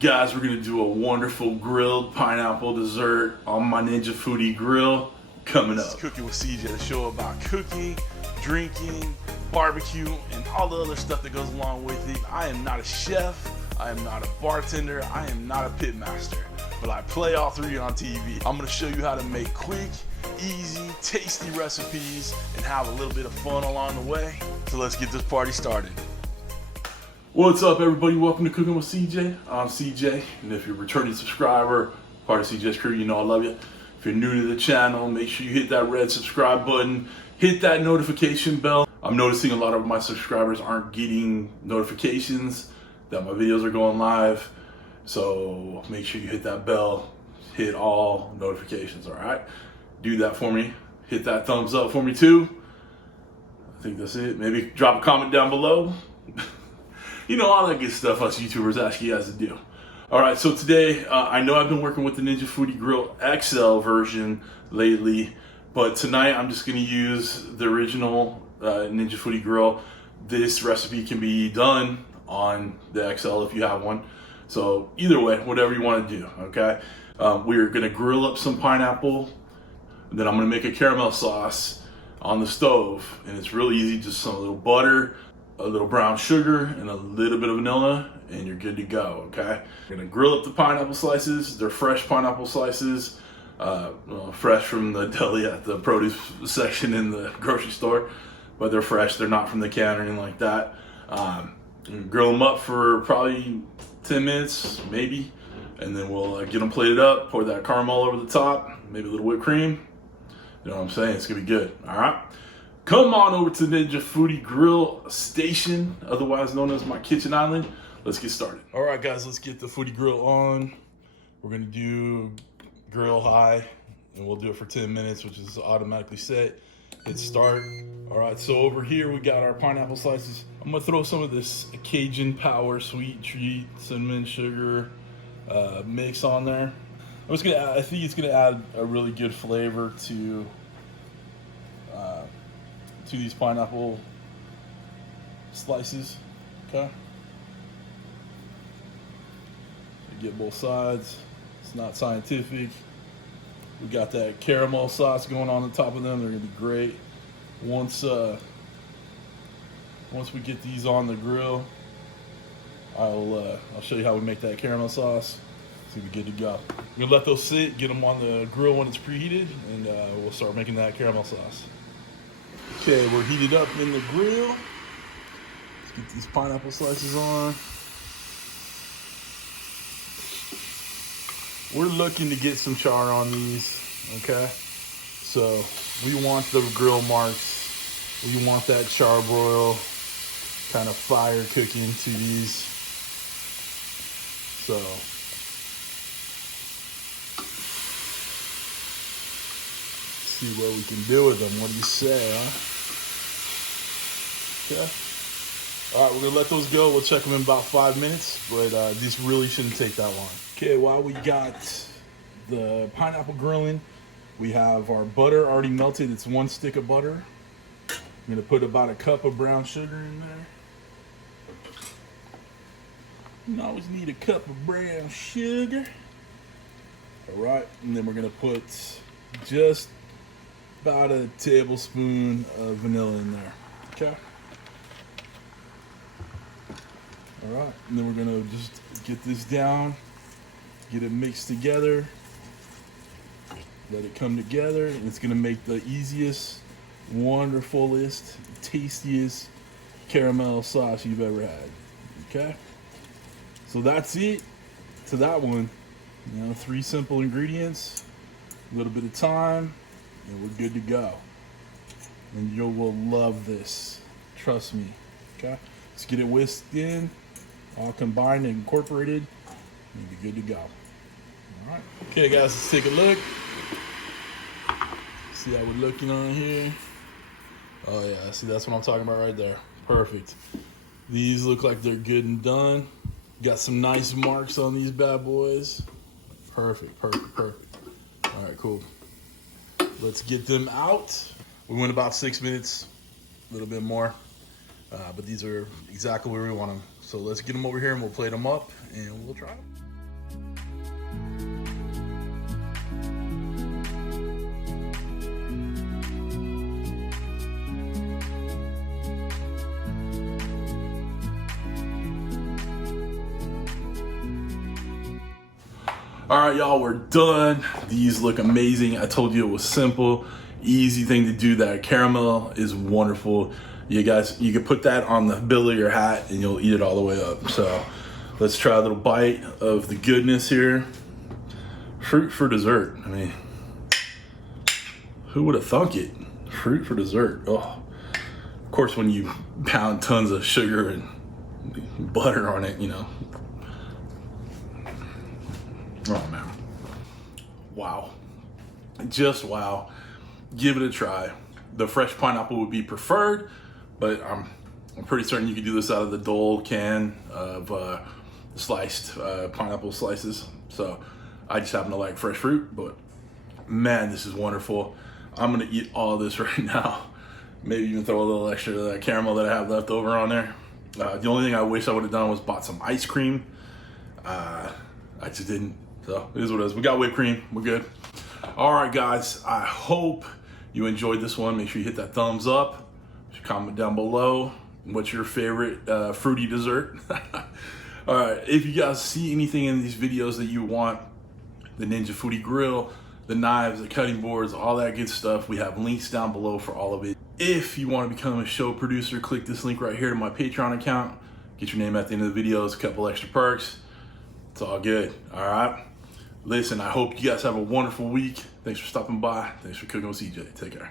Guys, we're gonna do a wonderful grilled pineapple dessert on my Ninja Foodi Grill coming up. This is Cooking with CJ, the show about cooking, drinking, barbecue, and all the other stuff that goes along with it. I am not a chef, I am not a bartender, I am not a pit master, but I play all three on TV. I'm gonna show you how to make quick, easy, tasty recipes and have a little bit of fun along the way. So let's get this party started. What's up, everybody? Welcome to Cooking with CJ. I'm CJ, and if you're a returning subscriber, part of CJ's crew, you know I love you. If you're new to the channel, make sure you hit that red subscribe button, hit that notification bell. I'm noticing a lot of my subscribers aren't getting notifications that my videos are going live, so make sure you hit that bell, hit all notifications, all right? Do that for me. Hit that thumbs up for me too. I think that's it. Maybe drop a comment down below. You know, all that good stuff us YouTubers ask you guys to do. All right, so today, I know I've been working with the Ninja Foodi Grill XL version lately, but tonight I'm just gonna use the original Ninja Foodi Grill. This recipe can be done on the XL if you have one. So either way, whatever you wanna do, okay? We're gonna grill up some pineapple, and then I'm gonna make a caramel sauce on the stove, and it's really easy, just some little butter, a little brown sugar, and a little bit of vanilla, and you're good to go, okay? We're gonna grill up the pineapple slices. They're fresh pineapple slices, fresh from the deli at the produce section in the grocery store, but they're fresh, they're not from the can or anything like that. Grill them up for probably 10 minutes, maybe, and then we'll get them plated up, pour that caramel over the top, maybe a little whipped cream. You know what I'm saying? It's gonna be good, all right? Come on over to Ninja Foodi Grill Station, otherwise known as my kitchen island. Let's get started. All right, guys, let's get the Foodi Grill on. We're gonna do grill high, and we'll do it for 10 minutes, which is automatically set. Hit start. All right, so over here we got our pineapple slices. I'm gonna throw some of this Cajun Power Sweet Treat Cinnamon Sugar mix on there. I think it's gonna add a really good flavor to these pineapple slices, okay? Get both sides. It's not scientific. We got that caramel sauce going on the top of them. They're gonna be great. Once we get these on the grill, I'll show you how we make that caramel sauce. So we're good to go. We're gonna let those sit, get them on the grill when it's preheated, and we'll start making that caramel sauce. Okay, we're heated up in the grill. Let's get these pineapple slices on. We're looking to get some char on these, okay? So we want the grill marks. We want that charbroil kind of fire cooking to these. So see what we can do with them. What do you say, huh? Okay. All right, we're gonna let those go. We'll check them in about 5 minutes, but this really shouldn't take that long. Okay, while we got the pineapple grilling, we have our butter already melted. It's 1 stick of butter. I'm gonna put about a cup of brown sugar in there. You always need a cup of brown sugar. All right, and then we're gonna put just about a tablespoon of vanilla in there, okay? All right, and then we're gonna just get this down, get it mixed together, let it come together, and it's gonna make the easiest, wonderfulest, tastiest caramel sauce you've ever had, okay? So that's it to that one. You know, 3 simple ingredients, a little bit of time, and we're good to go. And you will love this, trust me, okay? Let's get it whisked in, all combined and incorporated, and be good to go. All right. Okay, guys, let's take a look. See how we're looking on here. Oh yeah, see, that's what I'm talking about right there. Perfect. These look like they're good and done. Got some nice marks on these bad boys. Perfect, perfect, perfect. All right, cool. Let's get them out. We went about 6 minutes, a little bit more, but these are exactly where we want them. So let's get them over here and we'll plate them up and we'll try them. All right, y'all, we're done. These look amazing. I told you it was simple, easy thing to do. That caramel is wonderful. You guys, you can put that on the bill of your hat and you'll eat it all the way up. So let's try a little bite of the goodness here. Fruit for dessert. I mean, who would have thunk it? Fruit for dessert. Oh, of course, when you pound tons of sugar and butter on it, you know. Oh man, wow, just wow. Give it a try. The fresh pineapple would be preferred, but I'm pretty certain you could do this out of the Dole can of sliced pineapple slices. So I just happen to like fresh fruit, but man, this is wonderful. I'm gonna eat all of this right now. Maybe even throw a little extra of that caramel that I have left over on there. The only thing I wish I would have done was bought some ice cream. I just didn't. So it is what it is. We got whipped cream. We're good. All right, guys. I hope you enjoyed this one. Make sure you hit that thumbs up. Comment down below. What's your favorite fruity dessert? All right. If you guys see anything in these videos that you want, the Ninja Foodi Grill, the knives, the cutting boards, all that good stuff, we have links down below for all of it. If you want to become a show producer, click this link right here to my Patreon account. Get your name at the end of the videos, a couple extra perks. It's all good. All right. Listen, I hope you guys have a wonderful week. Thanks for stopping by. Thanks for cooking with CJ. Take care.